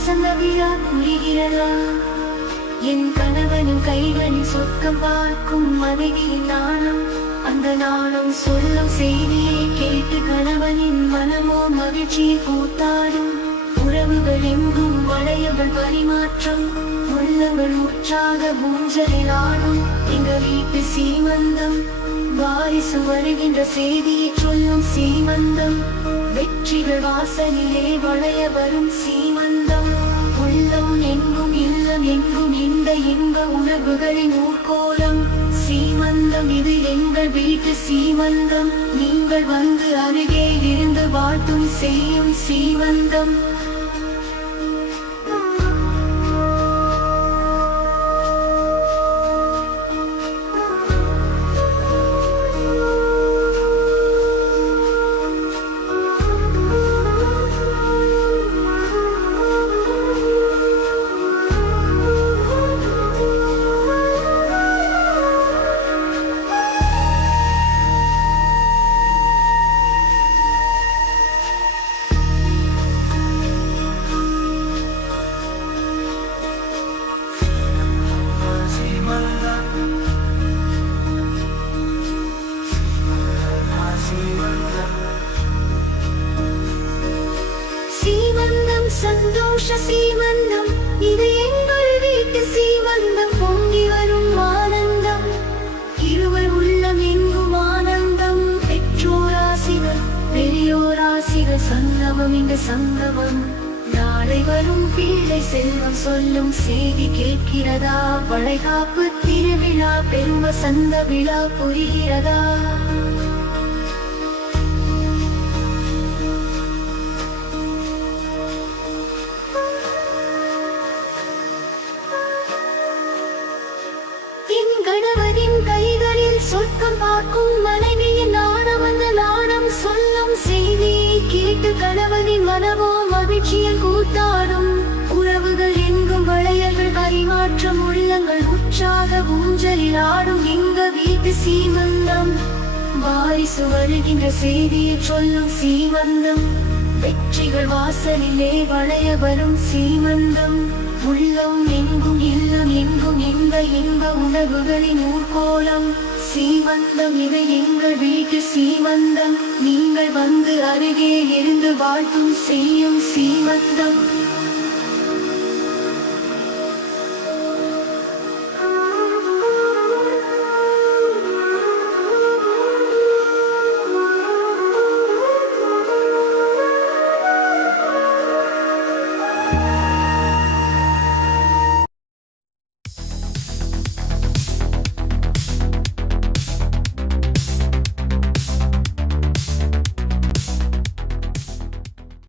வசந்த விழா புரிகிறதா? என் கணவனின் கைகளில் சொர்க்கம் பார்க்கும் மனைவியின் நாணம், அந்த நாணம் சொல்லும் செய்தியை கேட்டு கணவனின் மனமோ மகிழ்ச்சியை கூத்தாடும். உறவுகள் எங்கும் வளையங்கள் பரிமாற்றம், உள்ளங்கள் உற்சாக ஊஞ்சலில் ஆடும். எங்க வீட்டு சீமந்தம், வாரிசு வருகின்ற செய்தியை சொல்லும் சீமந்தம். வெற்றிகள் வாசலிலே வளைய வரும் சீமந்தம். உள்ளம் எங்கும் இல்லம் எங்கும் இந்த இன்ப உணர்வுகளின் ஊர்கோலம். சீமந்தம் இது எங்கள் வீட்டு சீமந்தம், நீங்கள் வந்து அருகே இருந்து வாழ்த்தும் செய்யும் சீமந்தம். சீமந்தம் சந்தோஷ சீமந்தம், இது எங்கள் வீட்டு சீமந்தம். பொங்கி வரும் ஆனந்தம், இருவர் உள்ளம் எங்கும் ஆனந்தம். பெற்றோராசிகள் பெரியோராசிகள் சங்கமம் இந்த சங்கமம். நாளை வரும் பிள்ளை செல்வம் சொல்லும் செய்தி கேட்கிறதா? வளைகாப்பு திருவிழா பெரும் வசந்த விழா புரிகிறதா? கணவனின் கைகளில் சொர்க்கம் பார்க்கும் மனைவியின் நாணம், அந்த நாணம் சொல்லும் செய்தியை கேட்டு கணவனின் மனமோ மகிழ்ச்சியில் கூத்தாடும். உறவுகள் எங்கும் வளையல்கள் பரிமாற்றம், உள்ளங்கள் உற்சாக ஊஞ்சலில் ஆடும். எங்க வீட்டு சீமந்தம், வாரிசு வருகின்ற செய்தியை சொல்லும் சீமந்தம். வெற்றிகள் வாசலிலே வளைய வரும் சீமந்தம். உள்ளம் எங்கும் இல்லம் எங்கும் இந்த இன்ப உணர்வுகளின் ஊர்கோலம். சீமந்தம் இது எங்கள் வீட்டு சீமந்தம், நீங்கள் வந்து அருகே இருந்து வாழ்த்தும் செய்யும் சீமந்தம்.